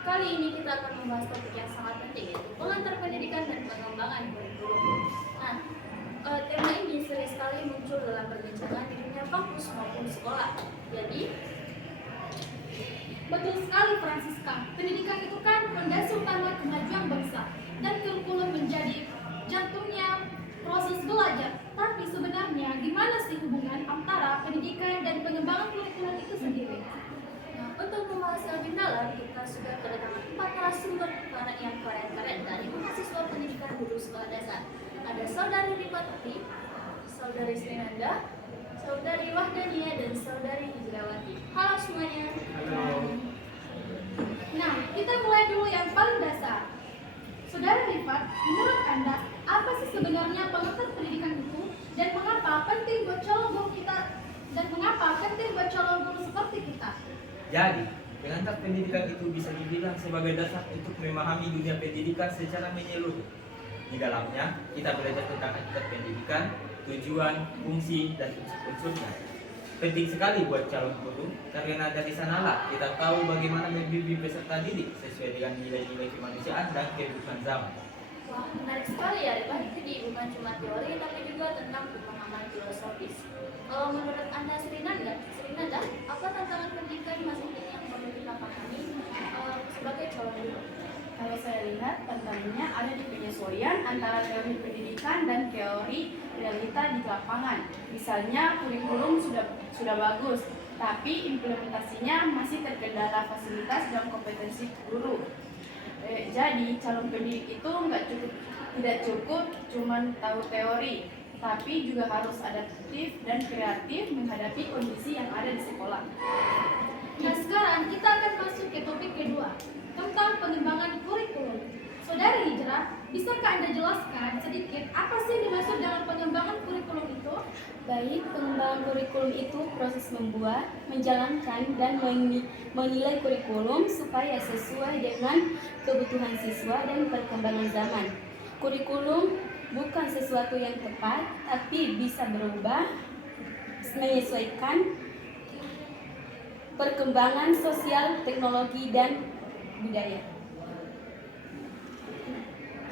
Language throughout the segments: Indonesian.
Kali ini kita akan membahas topik yang sangat penting, yaitu pengantar pendidikan dan pengembangan kurikulum. Nah, tema ini sering sekali muncul dalam perbincangan di dunia kampus maupun sekolah. Jadi, Betul sekali Francisca, pendidikan itu kan fondasi utama kemajuan bangsa dan kurikulum menjadi jantungnya proses belajar. Tapi sebenarnya gimana sih hubungan antara pendidikan dan pengembangan kurikulum itu sendiri? nah, untuk membahas lebih dalam, kita sudah kedatangan 4 narasumber yang keren-keren dari mahasiswa pendidikan guru sekolah dasar. Ada Saudari Ripati, Saudari Srinanda, Saudari Wahdania, dan Saudari Hijrawati. Halo semuanya. Nah, kita mulai dulu yang paling dasar. Saudara Rifat, menurut Anda, apa sih sebenarnya pengantar pendidikan itu dan mengapa penting buat calon guru seperti kita? Jadi, pengantar pendidikan itu bisa dibilang sebagai dasar untuk memahami dunia pendidikan secara menyeluruh. Di dalamnya, kita belajar tentang hakikat pendidikan, tujuan, fungsi, dan unsur-unsurnya. Penting sekali buat calon guru, karena dari sanalah kita tahu bagaimana membimbing peserta didik sesuai dengan nilai-nilai kemanusiaan dan kehidupan zaman. Wah, menarik sekali ya, Rifat. Jadi bukan cuma teori, tapi juga tentang pemahaman filosofis. Kalau menurut Anda, Srinanda, apa tantangan pendidikan masa kini yang perlu kita pahami sebagai calon guru? Kalau saya lihat, tantangannya ada di penyesuaian antara teori pendidikan dan teori realita di lapangan. Misalnya, kurikulum sudah bagus, tapi implementasinya masih terkendala fasilitas dan kompetensi guru. Jadi, calon pendidik itu tidak cukup cuma tahu teori, tapi juga harus adaptif dan kreatif menghadapi kondisi yang ada di sekolah. Nah, sekarang kita akan masuk ke topik kedua, tentang pengembangan kurikulum. Saudari Hijrah, bisakah Anda jelaskan sedikit apa sih yang dimaksud dalam pengembangan kurikulum itu? Baik, pengembangan kurikulum itu proses membuat, menjalankan, dan menilai kurikulum supaya sesuai dengan kebutuhan siswa dan perkembangan zaman. Kurikulum bukan sesuatu yang tepat, tapi bisa berubah, menyesuaikan perkembangan sosial, teknologi, dan budaya.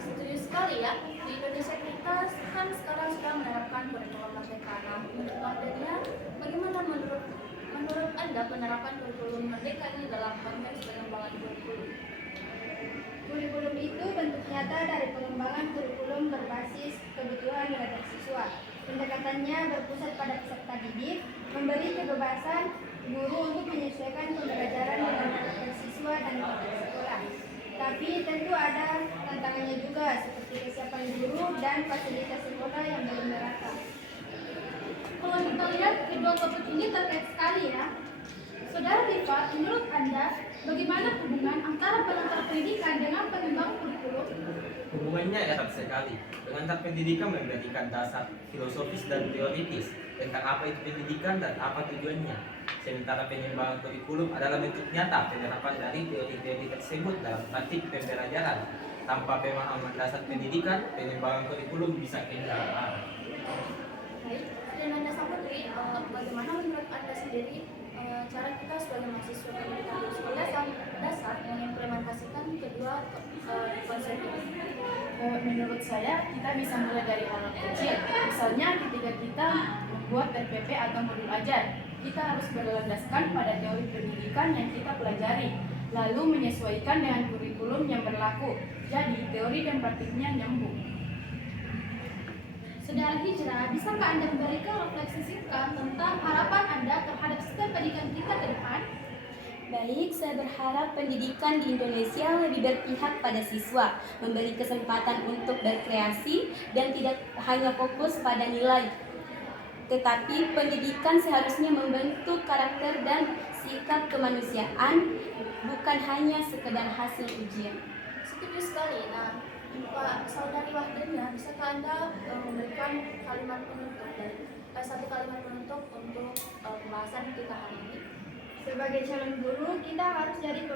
Setuju sekali ya, di Indonesia kita kan sekarang sudah menerapkan kurikulum merdeka. Nah, menurut Wahdania, bagaimana menurut Anda penerapan kurikulum merdeka ini dalam konteks pengembangan kurikulum? Kurikulum itu bentuk nyata dari pengembangan kurikulum berbasis kebutuhan belajar siswa. Pendekatannya berpusat pada peserta didik, memberi kebebasan guru untuk menyesuaikan pembelajaran dengan karakter siswa dan konteks sekolah. Tapi tentu ada tantangannya juga, seperti kesiapan guru dan fasilitas sekolah yang belum merata. Kalau kita lihat, kedua topik ini terkait sekali ya. Saudara Rifat, menurut Anda, bagaimana hubungan antara pengantar pendidikan dengan pengembangan kurikulum? Hubungannya erat sekali. Pengantar pendidikan memberikan dasar filosofis dan teoritis tentang apa itu pendidikan dan apa tujuannya. Sementara pengembangan kurikulum adalah bentuk nyata penerapan dari teori-teori tersebut dalam praktik pembelajaran. Tanpa pemahaman dasar pendidikan, pengembangan kurikulum bisa kehilangan arah. Baik, dan Anda Saputri, bagaimana menurut Anda sendiri cara kita sebagai mahasiswa pendidikan di sekolah dasar mengimplementasikan kedua konsep ini? Menurut saya, kita bisa mulai dari hal kecil. Misalnya ketika kita membuat RPP atau modul ajar, kita harus berlandaskan pada teori pendidikan yang kita pelajari, lalu menyesuaikan dengan kurikulum yang berlaku. Jadi, teori dan praktiknya nyambung. Saudara Hijrah, bisakah Anda memberikan refleksi singkat tentang harapan Anda terhadap sistem pendidikan kita ke depan? Baik, saya berharap pendidikan di Indonesia lebih berpihak pada siswa, memberi kesempatan untuk berkreasi dan tidak hanya fokus pada nilai. Tetapi pendidikan seharusnya membentuk karakter dan sikap kemanusiaan, bukan hanya sekedar hasil ujian. Setuju sekali. Nah, Pak Saudari Wahdania, bisakah Anda memberikan kalimat penutup dari satu kalimat penutup untuk pembahasan kita hari ini? Sebagai calon guru, kita harus jadi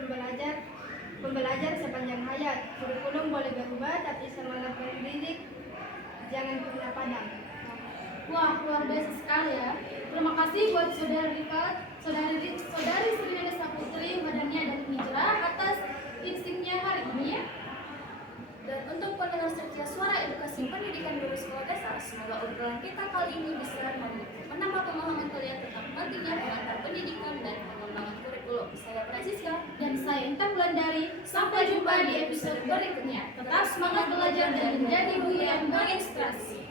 pembelajar sepanjang hayat. Kurikulum boleh berubah, tapi semangat pendidik jangan pernah padam. Wah, luar biasa sekali ya. Terima kasih buat Saudara Rifat, Saudari Srinanda Saputri, Wahdania, dan Hijrah atas cerita kali ini bisa menambah pemahaman kalian tentang pentingnya pengantar pendidikan dan pengembangan kurikulum. Saya Francisca. Dan saya Intan Wulandari. Sampai jumpa di episode berikutnya. Tetap semangat belajar dan menjadi guru yang menginspirasi.